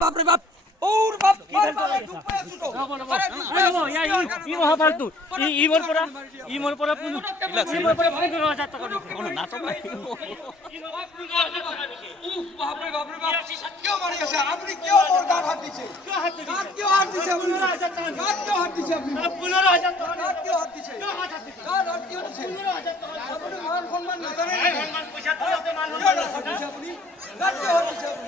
বাপ ৰে বাপ ওৰ বাপ ই মহা ফালতু ই মোৰ পৰা 15,000 টাকা দিছে কোন নাটক নাই বাপ রে বাপ কিয় মারি আছে আপনি কিয় মোর গাত হাত দিছে কিয় হাত দিছে 15,000 টাকা কিয় হাত দিছে আপনি 15,000 টাকা কিয় হাত দিছে কিয় দিছে 15,000 টাকা আপনি মান সম্মান নাজানে সম্মান পয়সা দিতে মান কিয় হাত দিছে আপনি কিয় হাত দিছে আপনি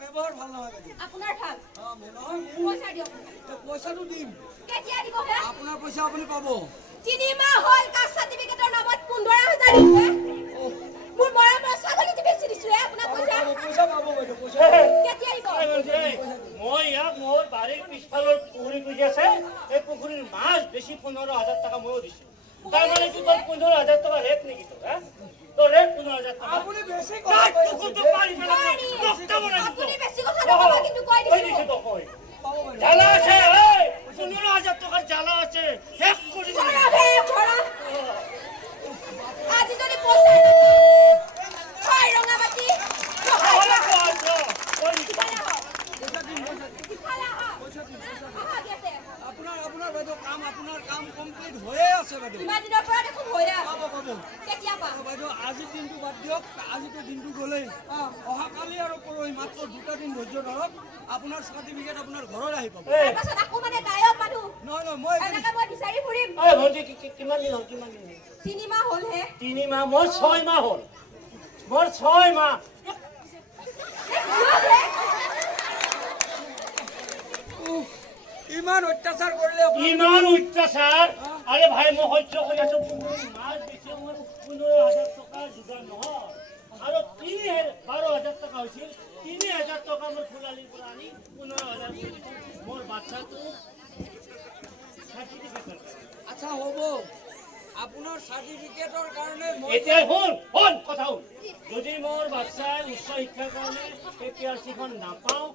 ব্যবহার ভাল নহয় আপোনাৰ ভাল পইচা দিয়ক পইচাটো দিম কেতিয়া দিব হে আপোনাৰ পইচা আপুনি পাব 3 মাহ হল কাষ্ট সাৰ্টিফিকেটৰ নামত 15,000 দিছে মোৰ বড় ছাগলী বেচি দিছো হে আপোনাৰ পইচা পাব বাইদেউ পইচা কেতিয়া দিব মই ইয়াক মোৰ বাৰীৰ পিছফালৰ পুখুৰীটো যে আছে এই পুখুৰীৰ মাছ বেছি 15,000 টাকা ময়ো দিছো তাৰ মানে কি তোৰ 15,000 টাকা ৰেট নেকি তোৰ হা তোৰ ৰেট 15,000 টাকা আপুনি বেছি কথা আপুনি বেছি কথা নকবা কিন্তু কৈ দিছে তো কই জালা আছে এই 15,000 টাকাৰ জালা আছে শেষ কৰি আজি যদি পইচা হয় ৰঙাবাতি আপোনাৰ বাইদেউ আপোনাৰ কাম কমপ্লিট হৈয়ে আছে বাইদেউ ইমান দিনৰ পৰা দেখোন হৈয়ে আছে পাব কেতিয়া পাব বাইদেউ আজি দিনটো বাদ দিয়ক আজিতো দিনটো গ'লেই অহাকালি আৰু পৰহি মাত্ৰ দুটা দিন ধৈৰ্য ধৰক আপোনাৰ চাৰ্টিফিকেট আপোনাৰ ঘৰলৈ আহি পাব তাৰপাছত আকৌ মানে গায়ক মানুহ নহয় মই এনেকা মই বিচাৰি ফুৰিম এই ভণ্টি কিমান দিন হ'ল 3 মাহ হ'ল হে 3 মাহ মোৰ 6 মাহ হ'ল মোৰ 6 মাহ ইমান অত্যাচাৰ কৰিলে ইমান অত্যাচাৰ আৰে ভাই মই সহ্য কৰি আছো মাছ বেছি মই 15,000 টকা যোগাৰ নহয় আৰু 12,000 টকা হৈছিল 3,000 টকা মোৰ ফুলালিৰ পৰা আনি 15,000 মোৰ বাচ্চাটো সাৰ্টিফিকেট আচ্ছা হ'ব আপোনাৰ সাৰ্টিফিকেটৰ কাৰণে এতিয়া শুন কথা শুন যদি মোৰ বাচ্চাই উচ্চ শিক্ষাৰ কাৰণে PRC খন নাপাওঁ